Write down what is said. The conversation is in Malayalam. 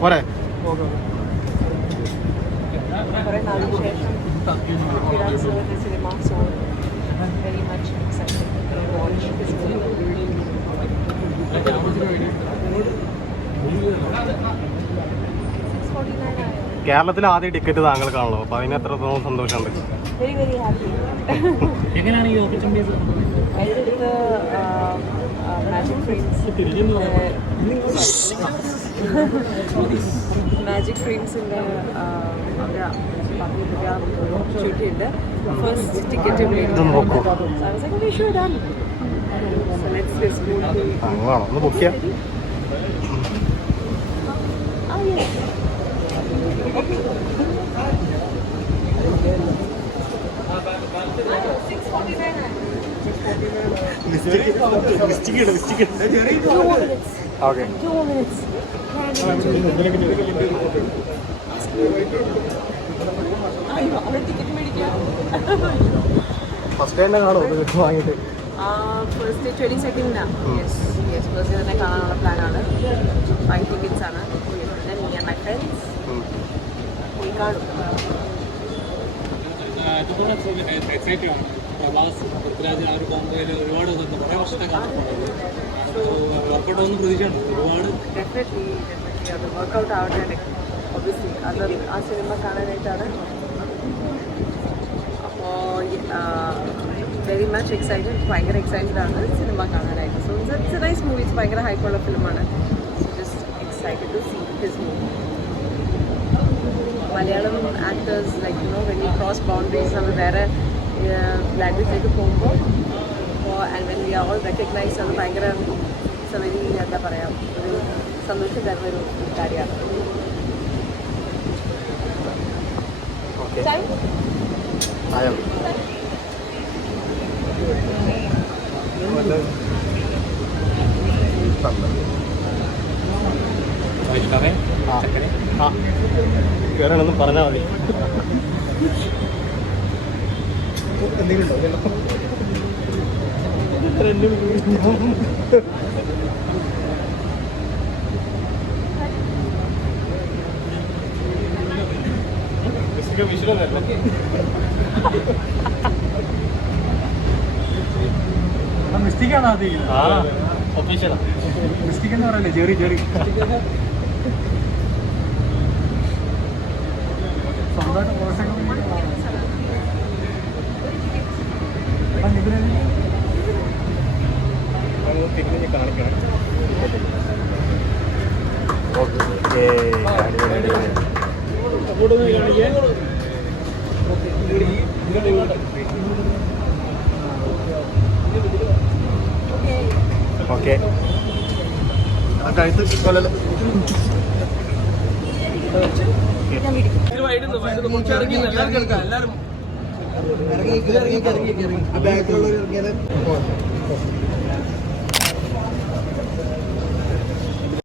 പോരെ cinema, so very much excited to watch this movie. കേരളത്തിൽ ആദ്യ ടിക്കറ്റ് താങ്കൾക്കാണല്ലോ, അപ്പൊ അതിന് എത്രത്തോളം സന്തോഷമുണ്ട്? Very very happy. എങ്ങനെയാണ് ഈ ഓപ്പർച്യൂണിറ്റീസ്? മാജിക് ഫ്രെയിംസിൻ്റെ ഷൂട്ട് ചെയ്ത് ഫസ്റ്റ് ടിക്കറ്റ് ഒന്ന് ബുക്ക് ചെയ്യാം. ഓക്കെ ഫസ്റ്റ് തന്നെ കാണോ വാങ്ങിയിട്ട്? ഫസ്റ്റ് 22nd ഫസ്റ്റ് തന്നെ കാണാനുള്ള പ്ലാനാണ്. 5 tickets ആണ്. മൈ ഫ്രണ്ട്സ് പോയി കാണും. പ്രഭാസ് പൃഥ്വിരാജ് ആ ഒരു കോമ്പോയിൽ ഒരുപാട് കുറേ വർഷത്തെ കാണുന്നുണ്ട്. വർക്കൗട്ട് ആവുന്ന പ്രതീക്ഷയാണ് ഒരുപാട്. ഡെഫിനറ്റ്ലി അത് വർക്കൗട്ട് ആവട്ടെ. ഒബ്വിയസ്ലി അത് ആ സിനിമ കാണാനായിട്ടാണ്. അപ്പോൾ വെരി മച്ച് എക്സൈറ്റഡ്, ഭയങ്കര എക്സൈറ്റഡ് ആണ് സിനിമ കാണാനായിട്ട്. So it's a nice movie. ഭയങ്കര ഹൈപ്പുള്ള ഫിലിമാണ്. So just excited to see his movie. Malayalam actors like when you cross boundaries നമ്മൾ വേറെ ലാംഗ്വേജിലേക്ക് പോകുമ്പോൾ and when we are all recognise അത് ഭയങ്കര വെരി എന്താ പറയുക ഒരു സന്തോഷം തരുന്ന ഒരു കാര്യമാണ്. കയറണമെന്ന് പറഞ്ഞാൽ മതി. എന്തെങ്കിലും മിസ്റ്റേക്കാണ് ആദ്യം. ഒഫീഷ്യലാ മിസ്റ്റേക്ക് എന്ന് പറയല്ലേ? ജെറി ജെറി സ്വന്തമായിട്ട് പ്രോസസ്സൊക്കെ തിരിഞ്ഞ് കാണിക്കണം. ഓക്കെ ഓക്കെ കഴുത്ത് കൊല്ലല്ലേ? എല്ലാവരും